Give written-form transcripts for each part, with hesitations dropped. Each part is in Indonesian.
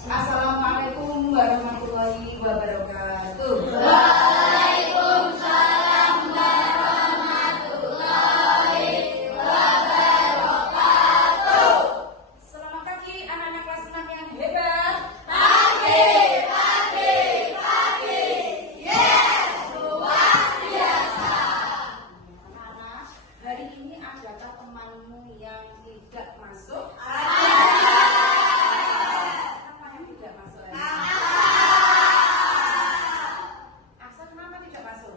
Assalamualaikum warahmatullahi wabarakatuh. Waalaikumsalam warahmatullahi wabarakatuh. Selamat pagi anak-anak kelas 6 yang hebat. Pagi. Yes, luar biasa. Anak-anak, hari ini adakah temanmu yang tidak masuk? Siapa yang tidak masuk hari ini? Aksa kenapa tidak masuk?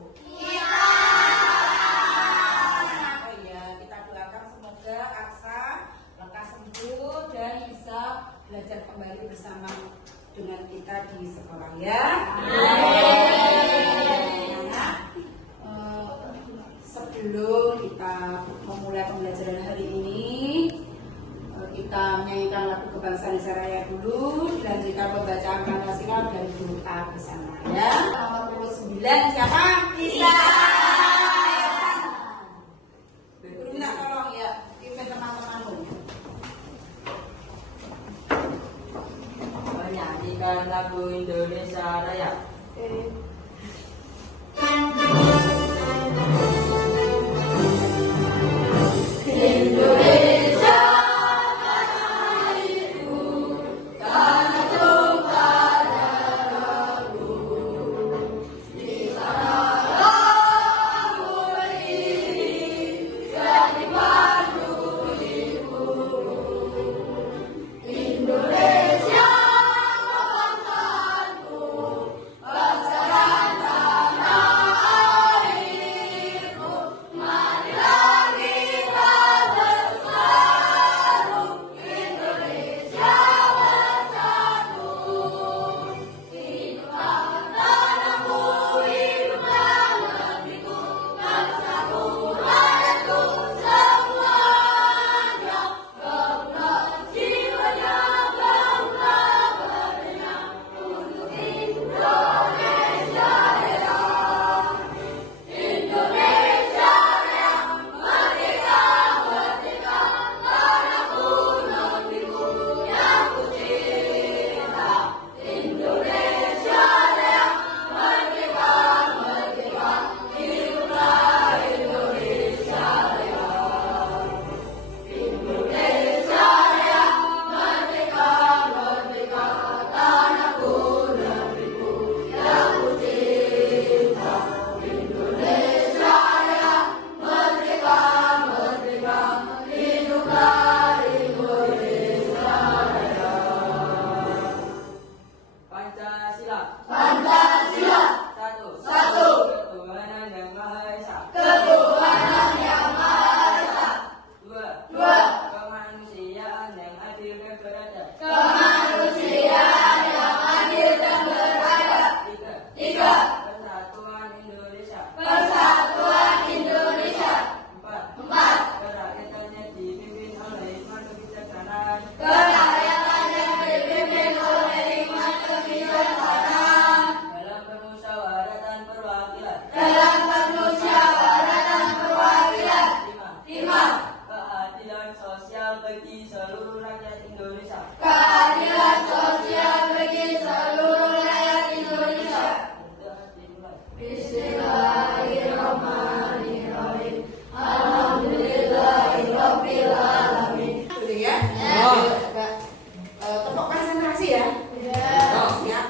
Oh iya, kita doakan semoga Aksa lekas sembuh dan bisa belajar kembali bersama dengan kita di sekolah ya. Anak, sebelum kita memulai pembelajaran hari ini, kita menyanyikan lagu kebangsaan Indonesia Raya dulu, dilanjutkan pembacaan Pancasila dan doa bersama ya. Nomor 29 siapa? Bisa. Guru minta tolong ya, pimpin teman-temanmu. Menyanyikan lagu Indonesia Raya. Indonesia tanah airku, tanah tumpah darahku. Di sana aku berdiri, jadi pandu hidupku. Indonesia bangsaku, bangsa tanah airku. Marilah kita bersatu, Indonesia bersatu. Hiduplah tanahku, hiduplah negeriku, bangsaku, rakyatku semuanya. Bangunlah jiwanya, bangunlah badannya untuk Indonesia Raya. Indonesia Raya, merdeka, merdeka, tanahku, negeriku yang ku cinta. Indonesia Raya, merdeka, merdeka, hiduplah Indonesia Raya. Indonesia Raya, merdeka, merdeka, tanahku, negeriku yang ku cinta. Indonesia Raya, merdeka, merdeka, hiduplah Indonesia Raya. Pancasila. Pancasila, Satu. Ketuhanan yang Maha Esa. ketuhanan yang Maha Esa. Dua. Kemanusiaan yang adil dan beradab. Kemanusiaan yang adil dan beradab. Tiga. Persatuan Indonesia. Persatuan Indonesia. Empat. Kerakyatannya dipimpin oleh hikmat kebijaksanaan. Kerakyatan yang dipimpin oleh hikmat kebijaksanaan. Dalam permusyawaratan perwakilan. Dalam permusyawaratan perwakilan. Lima. Keadilan sosial bagi seluruh rakyat Indonesia. Keadilan sosial bagi seluruh rakyat Indonesia. Sudah dimulai. Bismillahirrahmanirrahim. Alhamdulillahirabbil alamin. Udah ya? Tepuk konsentrasi ya. Siap.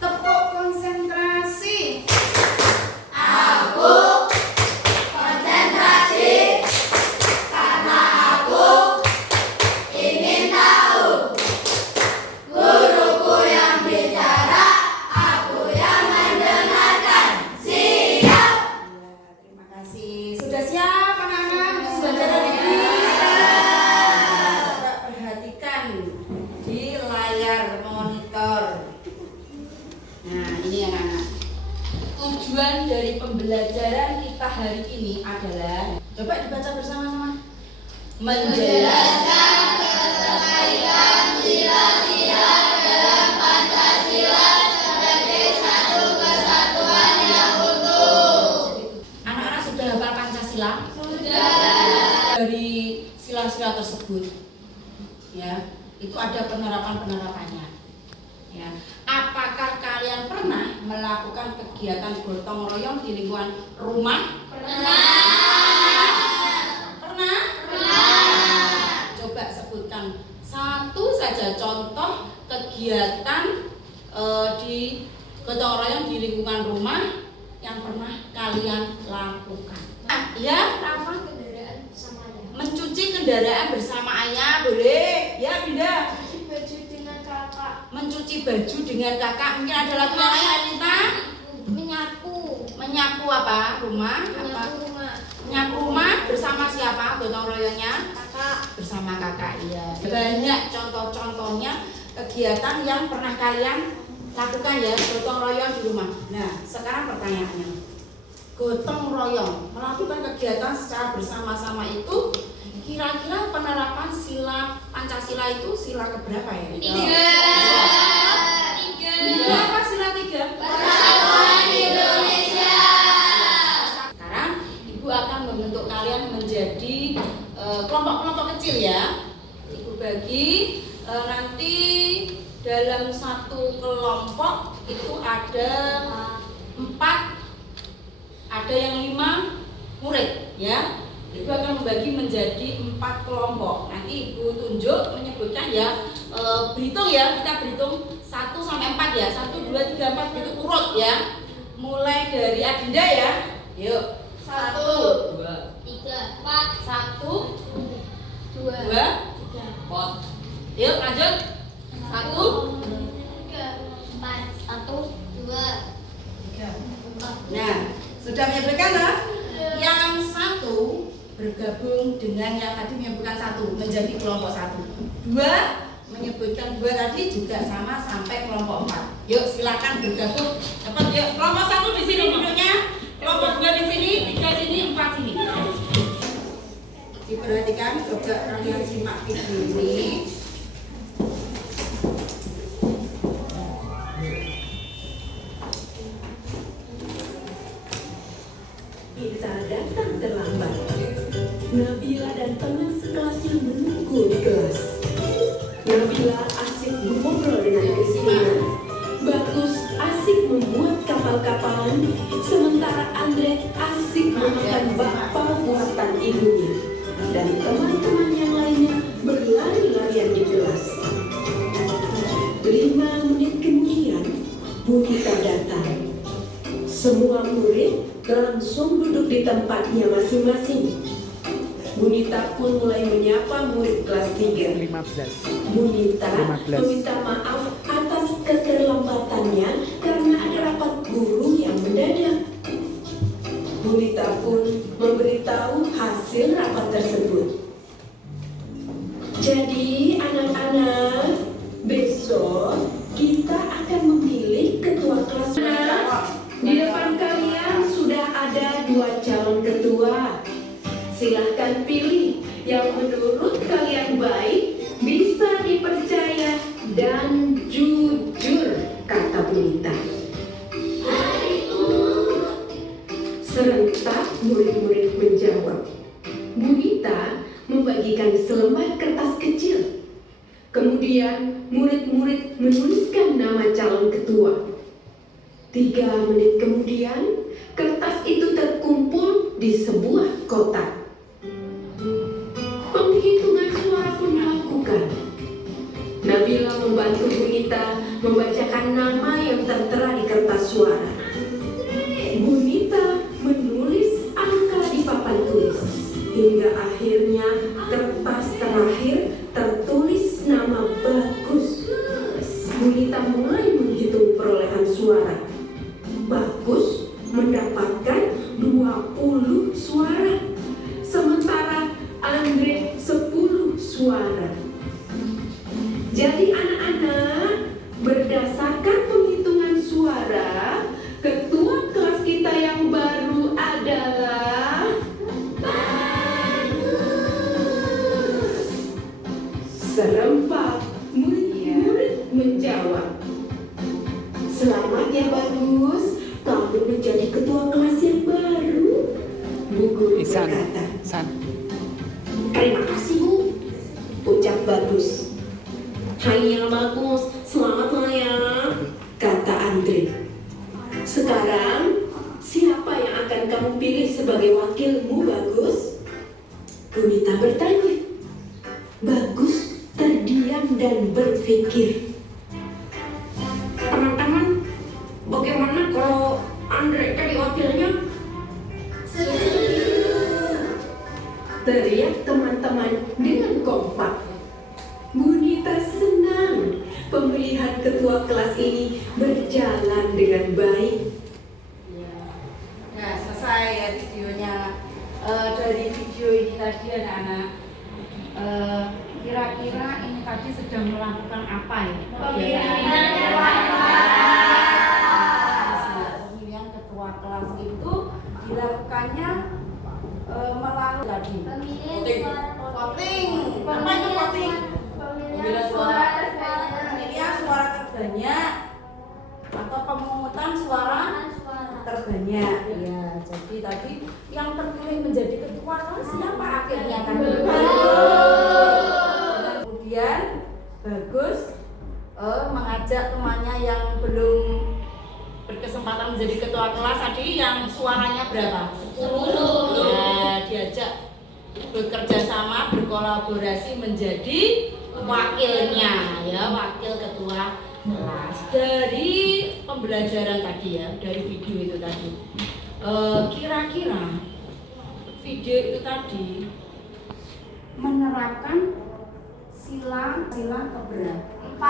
Tepuk konsentrasi. Aku konsentrasi karena aku ingin tahu. Guruku yang bicara, aku yang mendengarkan. Siap. Ya, terima kasih. Sudah siap anak-anak untuk belajar hari ini? Coba perhatikan di layar monitor. Nah, ini anak-anak. Tujuan dari pembelajaran kita hari ini adalah, coba dibaca bersama-sama. Menjelaskan keterkaitan sila-sila dalam Pancasila sebagai satu kesatuan yang utuh. Anak-anak sudah hafal Pancasila? Sudah. Dari sila-sila tersebut ya, itu ada penerapan-penerapannya. Ya. Apakah kalian pernah melakukan kegiatan gotong royong di lingkungan rumah? Pernah? Coba sebutkan satu saja contoh kegiatan di gotong royong di lingkungan rumah yang pernah kalian lakukan. Ya, Ramah kendaraan bersama ayah. mencuci kendaraan bersama ayah, boleh? Ya, Binda. Cuci baju dengan kakak. Mencuci baju dengan kakak. Mungkin ada lagi yang lain, Anita? Menyapu. Menyapu apa? Rumah? Apa? Menyapu rumah. Menyapu rumah bersama siapa? Gotong royongnya? Kakak. Bersama kakak, iya. Banyak contoh-contohnya kegiatan yang pernah kalian lakukan ya, gotong royong di rumah. Nah, sekarang pertanyaannya, gotong royong melakukan kegiatan secara bersama-sama itu kira-kira penerapan sila Pancasila itu sila keberapa ya? Tiga. Apa sila 3? Persatuan Indonesia. Sekarang Ibu akan membentuk kalian menjadi kelompok-kelompok kecil ya. Ibu bagi nanti dalam satu kelompok itu ada 4, ada yang 5 murid ya. Ibu akan membagi menjadi 4 kelompok. Nanti Ibu tunjuk menyebutkan ya, berhitung ya, kita berhitung 1 sampai 4 ya. 1, 2, 3, 4 itu urut ya. Mulai dari Adinda ya. Yuk. 1, 3, 4, 1, 2, 2, pot. Yuk lanjut. 1, 3, 4, 1, 2, 3. Nah, sudah menyebutkan lah. Yang 1 bergabung dengan yang tadi menyebutkan 1 menjadi kelompok 1. 2 menyebutkan 2 tadi juga sama sampai kelompok 4. Yuk silakan bergabung. Cepat yuk. Kelompok 1 di sini duduknya. Kelompok 2 di sini, 3 sini, 4 sini. Diperhatikan, coba kalian simak video ini. Kita datang terlambat. Nabila dan teman sekelasnya menunggu di kelas. Nabila asik mengobrol dengan Christina. Bagus asik membuat kapal-kapalan. Sementara Andre asik memakan bakpao buatan ibunya. Dan teman-teman yang lainnya berlari-larian di kelas. 5 menit kemudian, Bunita datang. Semua murid langsung duduk di tempatnya masing-masing. Bunita pun mulai menyapa murid kelas 3. 15. Bunita 15. meminta maaf atas keterlambatannya karena ada rapat guru yang mendadak. Bunita pun memberitahu hasil rapat tersebut. Jadi anak-anak, besok kita akan memilih ketua kelas. Di depan kalian sudah ada 2 calon ketua. Silahkan pilih yang menurut kalian baik, bisa dipercaya, dan jujur, kata Bunita. Serentak murid-murid menjawab. Bunita membagikan selembar kertas kecil. Kemudian murid-murid menuliskan nama calon ketua. 3 menit kemudian, kertas itu terkumpul di sebuah kotak. Penghitungan suara pun dilakukan. Nabila membantu Bunita membacakan nama yang tertera di kertas suara. Bunita menulis angka di papan tulis. Hingga akhirnya kertas terakhir tertulis nama Bagus. Bunita mulai menghitung perolehan suara. Bagus mendapatkan 20 suara, sementara Andre 10 suara. Jadi anak-anak, berdasarkan penghitungan suara, ketua kelas kita yang baru adalah Bagus. Serempak murid-murid menjawab. Selamat ya Bagus, kamu menjadi ketua kelas yang baru. Bu guru Isan. berkata. San. Terima kasih Bu, ucap Bagus. Selamat Maya, kata Andre. Sekarang, siapa yang akan kamu pilih sebagai wakilmu, Bagus? Bunita bertanya. Bagus terdiam dan berpikir. Teman-teman, bagaimana kalau Andre jadi wakilnya? Teriak teman-teman dengan kompak. Bunita senang pemilihan ketua kelas ini berjalan dengan baik. Ya. Nah, selesai ya videonya. Dari video ini tadi anak-anak, kira-kira ini tadi sedang melakukan apa ya? Pemilihan ketua kelas itu dilakukannya melalui tadi voting. Apa itu voting? Pemilihan suara terbanyak atau pemungutan suara terbanyak. Ya, jadi tadi yang terpilih menjadi ketua kelas siapa akhirnya kan? Kemudian Bagus mengajak temannya yang belum berkesempatan menjadi ketua kelas tadi yang suaranya berapa? 10. Ya, diajak bekerja sama, berkolaborasi menjadi wakilnya, ya, wakil ketua kelas. Dari pembelajaran tadi ya, dari video itu tadi, kira-kira video itu tadi menerapkan sila keberapa? 4.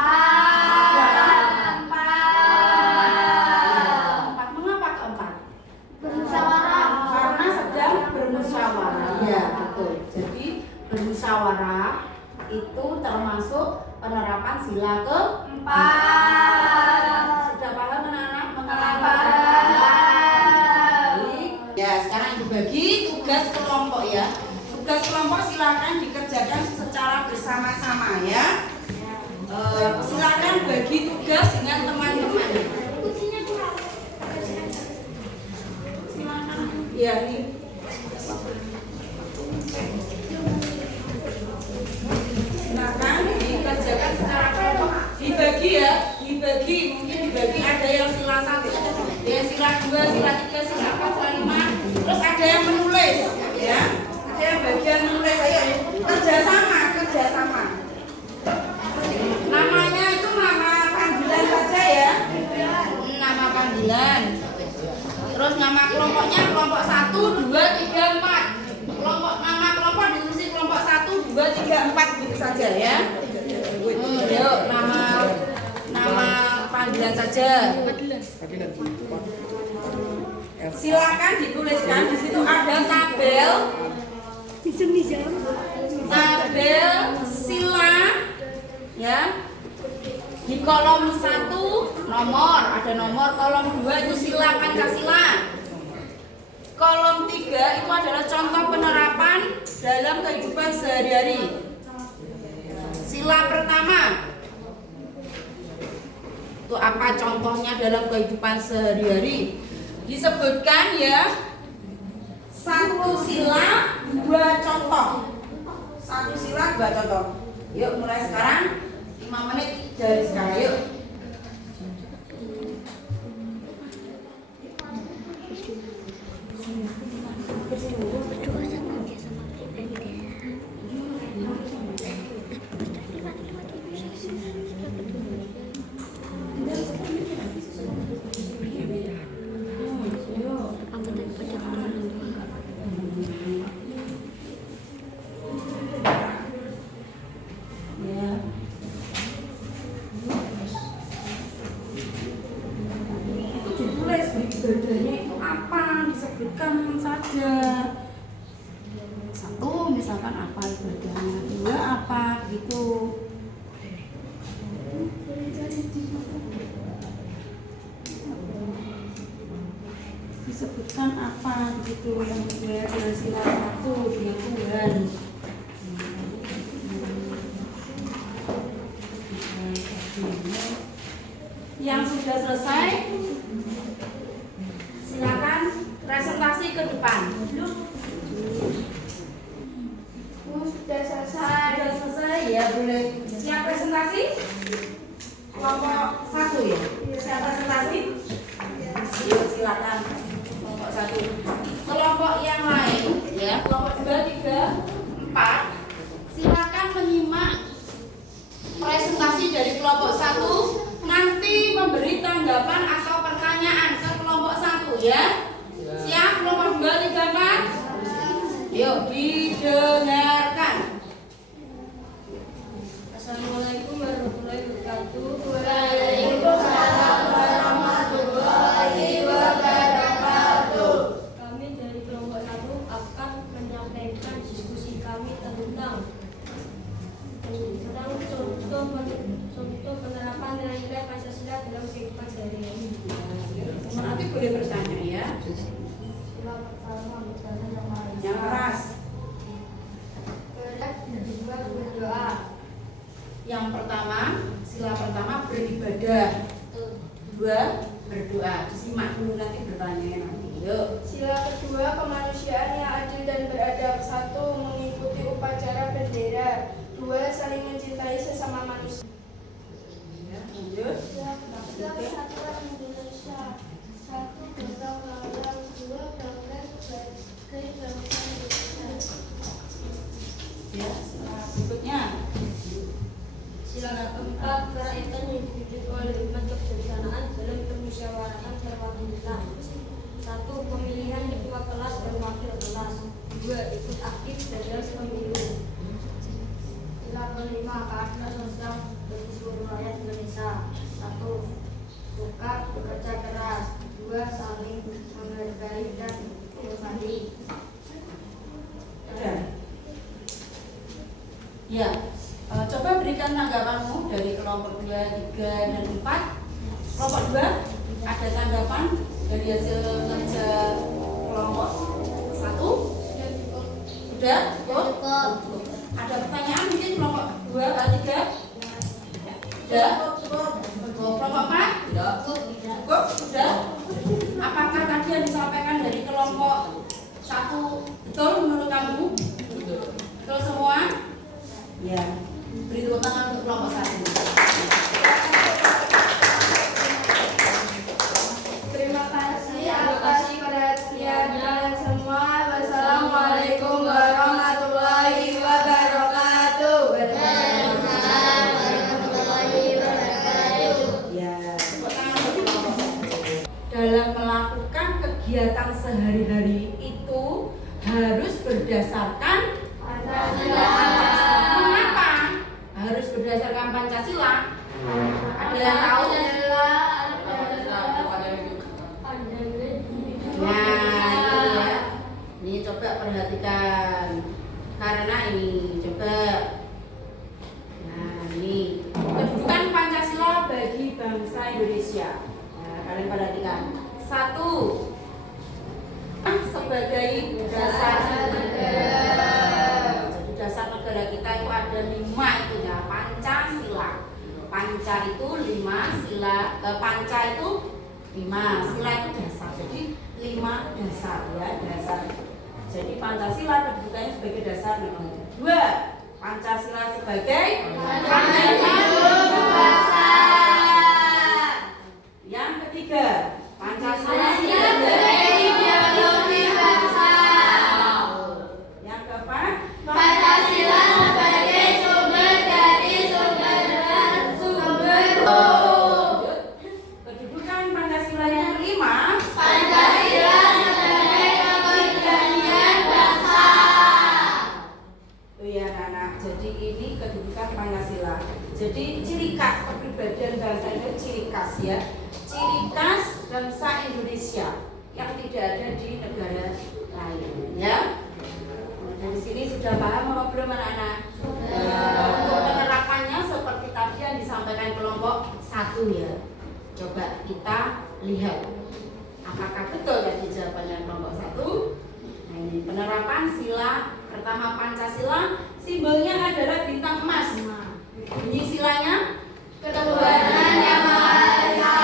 Mengapa keempat? Bermusyawarah. Karena sedang bermusyawarah. Ya, betul. Jadi bermusyawarah itu termasuk penerapan sila keempat. Sudah paham anak-anak mengapa? Baik. Ya, sekarang dibagi tugas kelompok ya. Tugas kelompok silakan dikerjakan secara bersama-sama ya. Silakan bagi tugas dengan teman-teman. Silakan. Ya, ini. Silakan dikerjakan secara kelompok. Dibagi ya, dibagi. Mungkin dibagi ada yang sila 1, ya sila 2, sila 3, sila 4, sila 5. Terus ada yang menulis, ya. Ada yang bagian menulis. Ayo, kerjasama. Namanya itu nama panggilan saja ya. Nama panggilan. Terus nama kelompoknya kelompok 1, 2, 3, 4. Nama kelompok ditulis kelompok 1, 2, 3, 4 gitu saja ya. Yuk, nama panggilan saja. Silakan dituliskan di situ ada tabel sila ya. Di kolom 1 nomor, ada nomor. Kolom 2 itu sila Pancasila. Kolom 3 itu adalah contoh penerapan dalam kehidupan sehari-hari. Sila pertama itu apa contohnya dalam kehidupan sehari-hari? Disebutkan ya, 1 sila 2 contoh. 1 sila 2 contoh. Yuk mulai sekarang, 5 menit dari sekarang yuk. Ibadahnya itu apa, disebutkan saja. 1 misalkan apa ibadahnya, 2 apa gitu. Disebutkan apa gitu, yang kedua adalah sila 1 dengan Tuhan. Yang sudah selesai silakan presentasi ke depan. Sudah selesai. Sudah selesai ya, boleh siap presentasi. kelompok 1 ya? Saya presentasi. Yuk silakan kelompok 1. Kelompok yang lain ya, kelompok 2, 3, 4. Silakan menyimak presentasi dari kelompok 1. Nanti memberi tanggapan atau pertanyaan ke kelompok 1 ya. Siap kelompok 2, 3, 4. Yuk didengarkan. Assalamualaikum warahmatullahi wabarakatuh. Waalaikumsalam warahmatullahi wabarakatuh. Kami dari kelompok 1 akan menyampaikan diskusi kami tentang contoh penerapan nilai-nilai Pancasila dalam kehidupan sehari-hari. Nanti boleh bertanya ya. Sila pertama bertanya yang lain. Yang keras. Kedua berdoa. Yang pertama, sila pertama beribadah. 2 berdoa. Disimak dulu nanti bertanya nanti. Yuk. Sila kedua kemanusiaan yang adil dan beradab. 1. Mengikuti upacara bendera. 2. Saling mencintai sesama manusia. Ya, lanjut. Sila ketiga kesatuan Indonesia. 1. Gotong royong. 2. Bangga sebagai bangsa Indonesia. Ya, sila berikutnya. Sila keempat, kerakyatan yang dipimpin oleh umat kebijaksanaan dalam permusyawaratan perwakilan. 1. Pemilihan ketua kelas dan wakil kelas. 2. Ikut aktif dalam pemilu. Sila kelima keadilan sosial bagi seluruh rakyat Indonesia. 1. Suka bekerja keras. 2. Saling menghargai dan menghormati. Udah. Ya. Coba berikan tanggapanmu dari kelompok 2, 3, dan 4. Kelompok 2 ada tanggapan dari hasil kerja kelompok 1? Sudah? Cukup? Ada pertanyaan mungkin kelompok 2, 3? Sudah? Kelompok 4? Cukup? Sudah? Apakah tadi yang disampaikan dari kelompok 1 betul menurut kamu? Betul semua? Ya. Beri tepuk tangan untuk kelompok 1. Terima kasih atas perhatiannya semua. Wassalamualaikum warahmatullahi wabarakatuh. Ya, tepuk tangan untuk kelompok 1. Dalam melakukan kegiatan sehari-hari itu harus berdasarkan Pancasila. Mengapa harus berdasarkan Pancasila? Ada yang tahu? Nah, ini coba perhatikan. Karena ini coba. Nah, ini kedudukan Pancasila bagi bangsa Indonesia. Nah, kalian perhatikan. 1. Sebagai dasar negara. Jadi dasar negara kita itu ada 5 itu ya. Pancasila. Panca itu 5, panca itu 5, sila itu dasar. Jadi 5 dasar ya, dasar. Jadi Pancasila kedudukannya sebagai dasar negara. 2. Pancasila sebagai bangsa. Yang ketiga, Pancasila sebagai ideologi bangsa. Yang keempat, Pancasila sebagai sumber dari sumber. Kedudukan Pancasila yang kelima, Pancasila sebagai kepribadian bangsa. oh ya anak. Jadi ini kedudukan Pancasila. Jadi ciri khas kepribadian bangsa itu ciri khas ya. Ciri khas bangsa Indonesia yang tidak ada di negara lain ya. Dari sini sudah paham apa belum anak-anak? Untuk penerapannya seperti tadi yang disampaikan kelompok 1 ya. Coba kita lihat apakah betul tadi jawabannya kelompok 1. Nah ini penerapan sila pertama Pancasila, simbolnya adalah bintang emas. Bunyi silanya Ketuhanan Yang Maha Esa.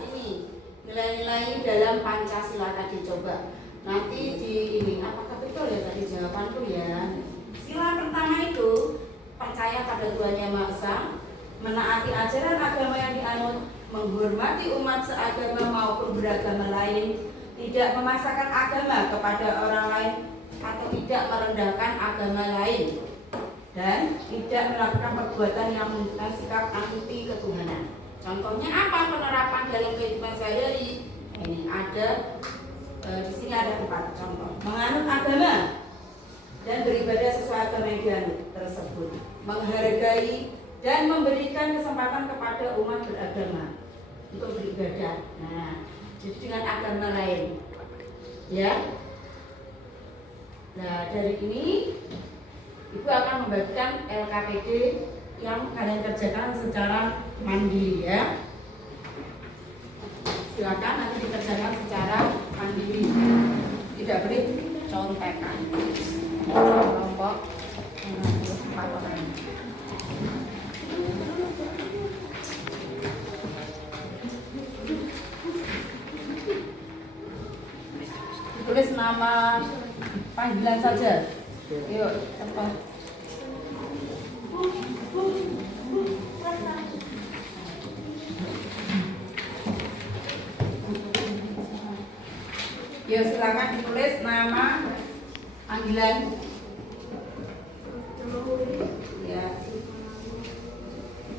Ini nilai-nilai dalam Pancasila tadi coba. Nanti di ini apakah betul ya tadi jawabanku ya? Sila pertama itu percaya pada Tuhan Yang Maha Esa, menaati ajaran agama yang dianut, menghormati umat seagama maupun beragama lain, tidak memaksakan agama kepada orang lain atau tidak merendahkan agama lain, dan tidak melakukan perbuatan yang menunjukkan sikap anti ketuhanan. Contohnya apa penerapan dalam kehidupan sehari-hari? Ini ada di sini ada 4 contoh. Menganut agama dan beribadah sesuai agama yang dianut tersebut, menghargai dan memberikan kesempatan kepada umat beragama untuk beribadah. Nah, jadi dengan agama lain, ya. Nah, dari ini Ibu akan membagikan LKPD yang kalian kerjakan secara mandiri, ya. Silakan nanti dikerjakan secara mandiri, tidak boleh contekan. Kelompok 4 orang. Tulis nama panggilan saja. Yuk, cepat. Ya, silakan ditulis nama panggilan. Ya.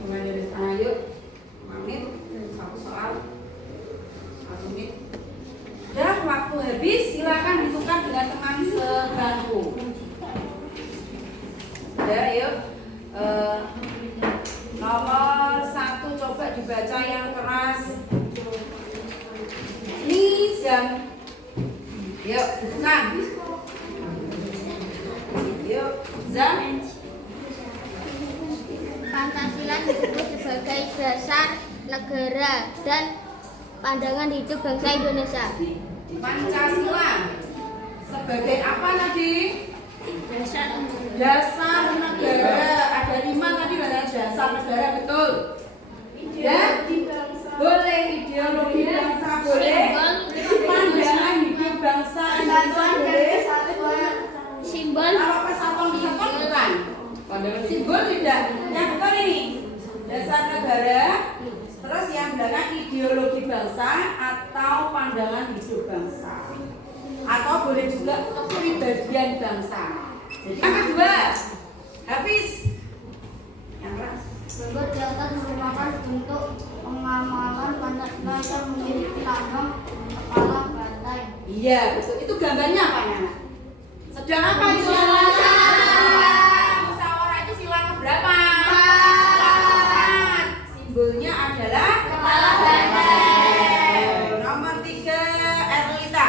Mulai dari sana yuk. 5 menit, 1 soal. 1 menit. Dah waktu habis, silakan ditukar dengan teman sebangku. Ya, yuk. Nomor 1 coba dibaca yang keras. Nizam. Yuk, bukan. Yuk, Zam. Pancasila disebut sebagai dasar negara dan pandangan hidup bangsa Indonesia. Pancasila sebagai apa tadi? Dasar negara. Ada 5 tadi katanya dasar negara, betul? Ya? Boleh ideologi bangsa, boleh. Pandangan hidup bangsa Indonesia, boleh. Simbol Kalau kesatuan bukan. Simbol tidak. Yang betul ini dasar negara. Terus yang belakang ideologi bangsa atau pandangan hidup bangsa. Atau boleh juga kepribadian bangsa. Jadi yang kedua, Hafiz. Yang keras. Berikut di atas merupakan bentuk pengamalan Pancasila yang memiliki lambang kepala banteng. Iya, betul. Itu gambarnya apa, Nana? Sedang apa itu? Musyawarah itu sila keberapa? 4. Simbolnya adalah Kepala banteng. Nomor 3, Erlita.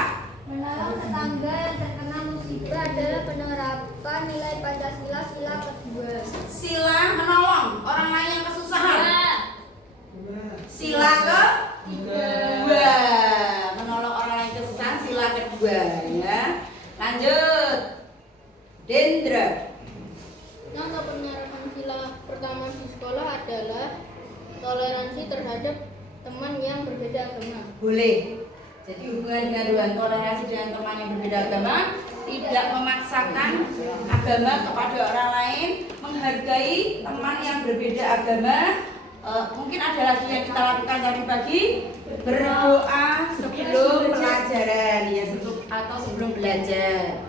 Menolong tetangga yang terkena musibah adalah penerapan nilai Pancasila sila kedua. Sila menolong orang lain yang kesusahan. Sila kedua. Menolong orang lain kesusahan, sila kedua, ya. Lanjut. Dendra. Contoh penerapan sila pertama di sekolah adalah toleransi terhadap teman yang berbeda agama. Boleh. Jadi hubungan dengan toleransi dengan teman yang berbeda agama, tidak memaksakan agama kepada orang lain, menghargai teman yang berbeda agama. Mungkin ada lagi yang kita lakukan tadi pagi, berdoa sebelum pelajaran, ya, atau sebelum belajar.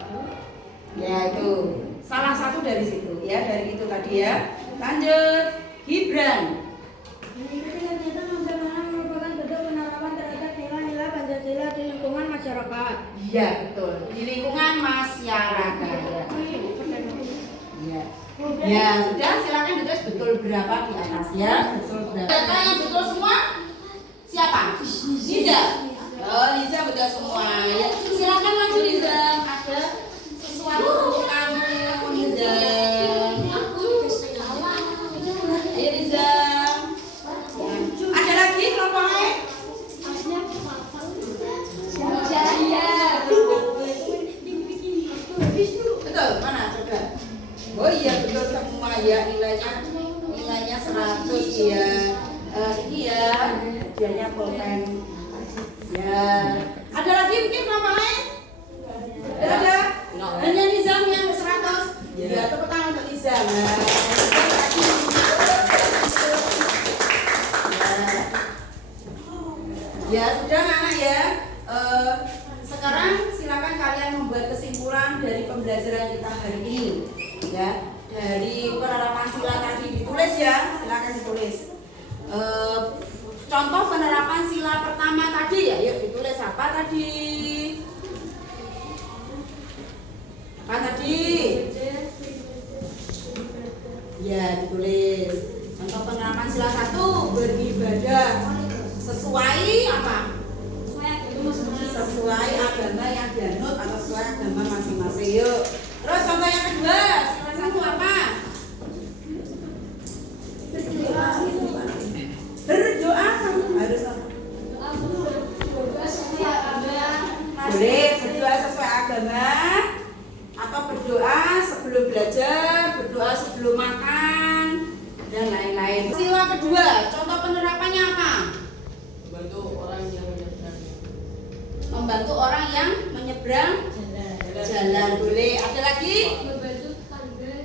Ya, itu salah satu dari situ, ya, dari itu tadi, ya. Lanjut, Gibran. Mengikuti kegiatan bersama merupakan bentuk penerapan terhadap nilai-nilai Pancasila di lingkungan masyarakat. Iya, betul. Di lingkungan masyarakat. Ya. Ya, sudah, silakan ditulis betul berapa di atas, ya. Betul berapa. Data yang betul semua? Siapa? Liza. Oh, Liza betul semua. Ya, silakan maju Liza. Ada sesuatu untuk kamu, Liza. Ayo Liza. Ada lagi kelompok lain? Betul, mana coba? Oh iya betul semua, ya, nilainya 100, ya. Ini ya, hadiahnya pulpen. Ya. Ada lagi mungkin kelompok lain? Ada? Hanya Nizam yang 100. Ya, tepuk tangan untuk Nizam. Nah, Ya sudah anak ya. Sekarang silakan kalian membuat kesimpulan dari pembelajaran kita hari ini. Ya, dari penerapan sila tadi ditulis ya, silakan ditulis. Contoh penerapan sila pertama tadi ya, yuk ditulis apa tadi? Apa tadi? Ya ditulis. Contoh penerapan sila 1, beribadah sesuai apa? Sesuai agama yang dianut atau sesuai agama masing-masing. Yuk. Terus contoh yang kedua, sila 1 apa? Berdoa harus boleh berdoa sesuai agama atau berdoa sebelum belajar, berdoa sebelum makan dan lain-lain. Sila kedua, contoh penerapannya apa? Membantu orang yang menyeberang. Membantu orang yang menyeberang jalan. Boleh. Ada lagi? Membantu tetangga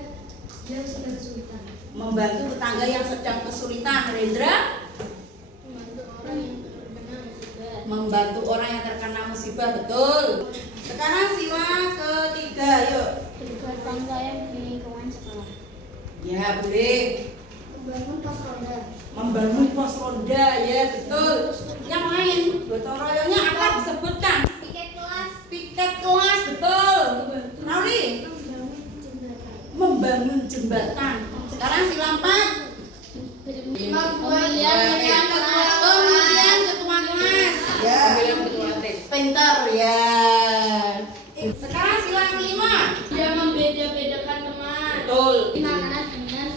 yang sedang kesulitan. Membantu tetangga yang sedang kesulitan. Rendra? Membantu orang yang terkena musibah. Membantu orang yang terkena musibah. Betul. Sekarang sila ketiga, yuk. Berbuat bangga yang di lingkungan sekolah. Ya, boleh. Membangun pos ronda. Membangun pos ronda, ya betul. Yang lain, gotong royongnya apa disebutkan? Piket kelas. Piket kelas, betul. Nauli? Membangun jembatan. Sekarang sila 4. Pemilihan ketua kelas. Ya. Pemilihan ketua TIS. Pintar ya. Sekarang sila kelima. Tidak membeda-bedakan teman. Betul. Makanan dengan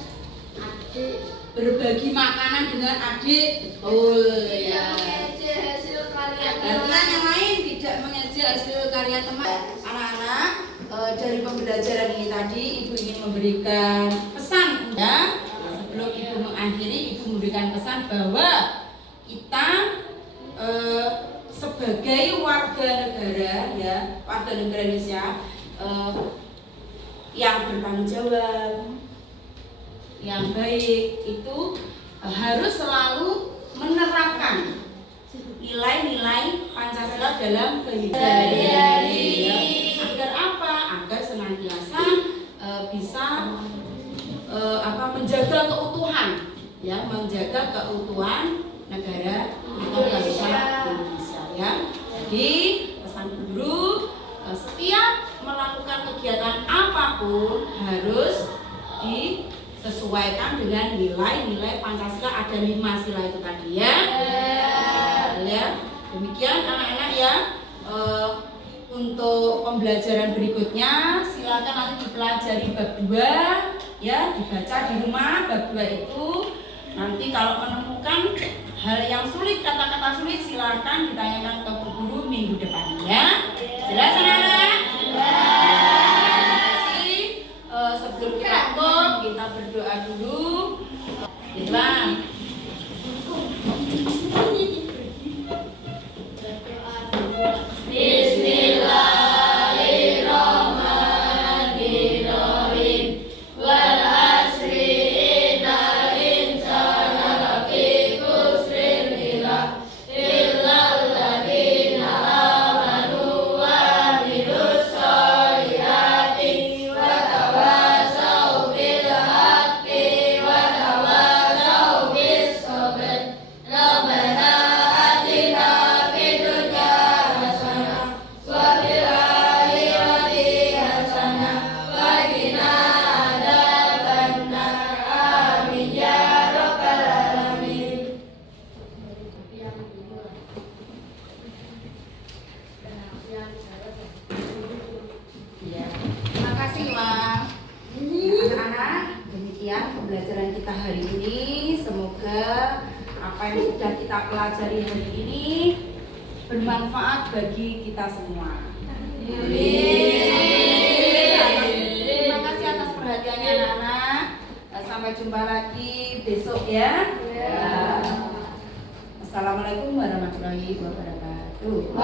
adik. Berbagi makanan dengan adik. Betul ya. Mengejek hasil karya Latihan yang lain tidak mengejek hasil karya teman. Anak-anak, dari pembelajaran ini tadi Ibu ingin memberikan pesan ya. Sebelum Ibu mengakhiri, Ibu memberikan pesan bahwa kita sebagai warga negara ya, warga negara Indonesia yang bertanggung jawab, yang baik itu harus selalu menerapkan nilai-nilai Pancasila dalam kehidupan sehari-hari. Ya. Agar apa? Agar senantiasa bisa menjaga keutuhan, ya, menjaga keutuhan negara atau bangsa Indonesia. Ya. Jadi pesan guru, setiap melakukan kegiatan apapun harus disesuaikan dengan nilai-nilai Pancasila. Ada 5 sila itu tadi ya. Ya, demikian anak-anak ya. Untuk pembelajaran berikutnya silakan nanti dipelajari bab 2 ya, dibaca di rumah bab 2 itu. Nanti kalau menemukan hal yang sulit, kata-kata sulit, silakan ditanyakan ke guru minggu depan ya. Jelas anak-anak? Terima kasih. Sebelum kita tutup, kita berdoa dulu. Bilang. Terima kasih Wang. Anak-anak, demikian pembelajaran kita hari ini. Semoga apa yang sudah kita pelajari hari ini bermanfaat bagi kita semua. Terima kasih atas perhatiannya anak-anak. Sampai jumpa lagi besok ya. Assalamualaikum warahmatullahi wabarakatuh.